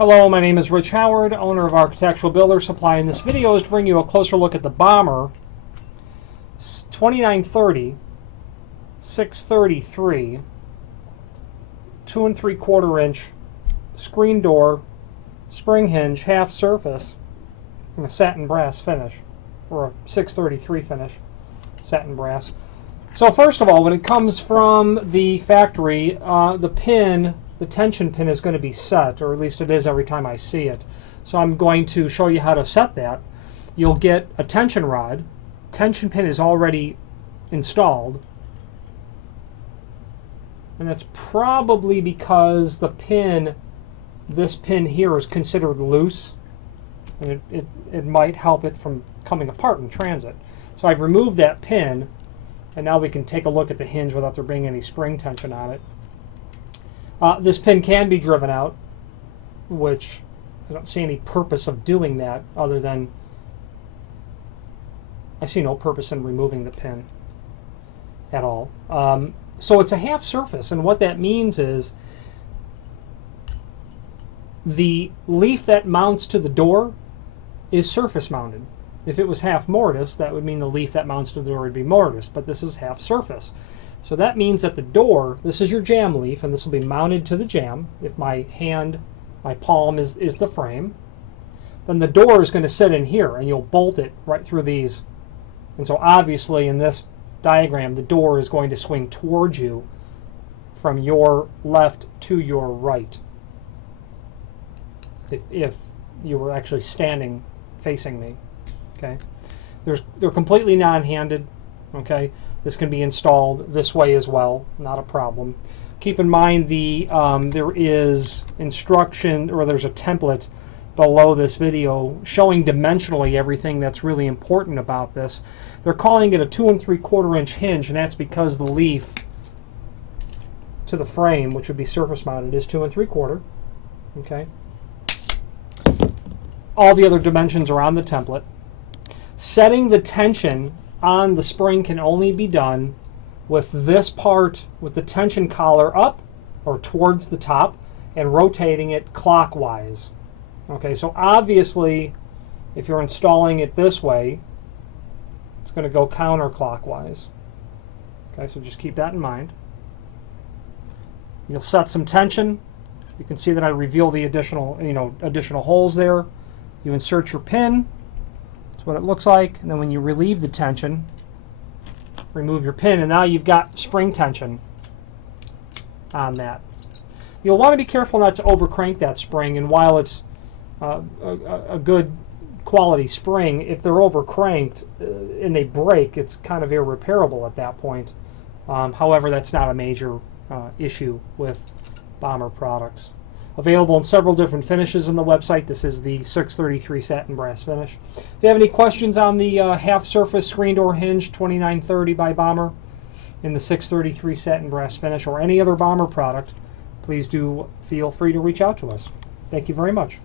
Hello, my name is Rich Howard, owner of Architectural Builder Supply, and this video is to bring you a closer look at the Bommer 2930, 633, 2 3/4 inch screen door, spring hinge, half surface, and a satin brass finish, or a 633 finish, satin brass. So first of all, when it comes from the factory, the tension pin is going to be set, or at least it is every time I see it. So I'm going to show you how to set that. You'll get a tension rod. Tension pin is already installed. And that's probably because the pin, this pin here, is considered loose. And it might help it from coming apart in transit. So I've removed that pin, and now we can take a look at the hinge without there being any spring tension on it. This pin can be driven out, which I don't see any purpose of doing that other than I see no purpose in removing the pin at all. So it's a half surface, and what that means is the leaf that mounts to the door is surface mounted. If it was half mortise, that would mean the leaf that mounts to the door would be mortise, but this is half surface. So that means that the door, this is your jamb leaf, and this will be mounted to the jamb. If my hand, my palm is the frame, then the door is going to sit in here, and you'll bolt it right through these. And so obviously in this diagram, the door is going to swing towards you from your left to your right, if you were actually standing facing me. Okay, they're completely non-handed. Okay, this can be installed this way as well, not a problem. Keep in mind there is instruction, or there's a template below this video showing dimensionally everything that's really important about this. They're calling it a 2 3/4 inch hinge, and that's because the leaf to the frame, which would be surface mounted, is 2 3/4. Okay. All the other dimensions are on the template. Setting the tension on the spring can only be done with this part, with the tension collar up or towards the top, and rotating it clockwise. Okay, so obviously if you're installing it this way, it's going to go counterclockwise. Okay, so just keep that in mind. You'll set some tension. You can see that I reveal the additional holes there. You insert your pin. That's what it looks like. And then when you relieve the tension, remove your pin, and now you've got spring tension on that. You'll want to be careful not to overcrank that spring, and while it's a good quality spring, if they're overcranked and they break, it's kind of irreparable at that point. However, that's not a major issue with Bommer products. Available in several different finishes on the website. This is the 633 satin brass finish. If you have any questions on the half surface screen door hinge 2930 by Bommer in the 633 satin brass finish, or any other Bommer product, please do feel free to reach out to us. Thank you very much.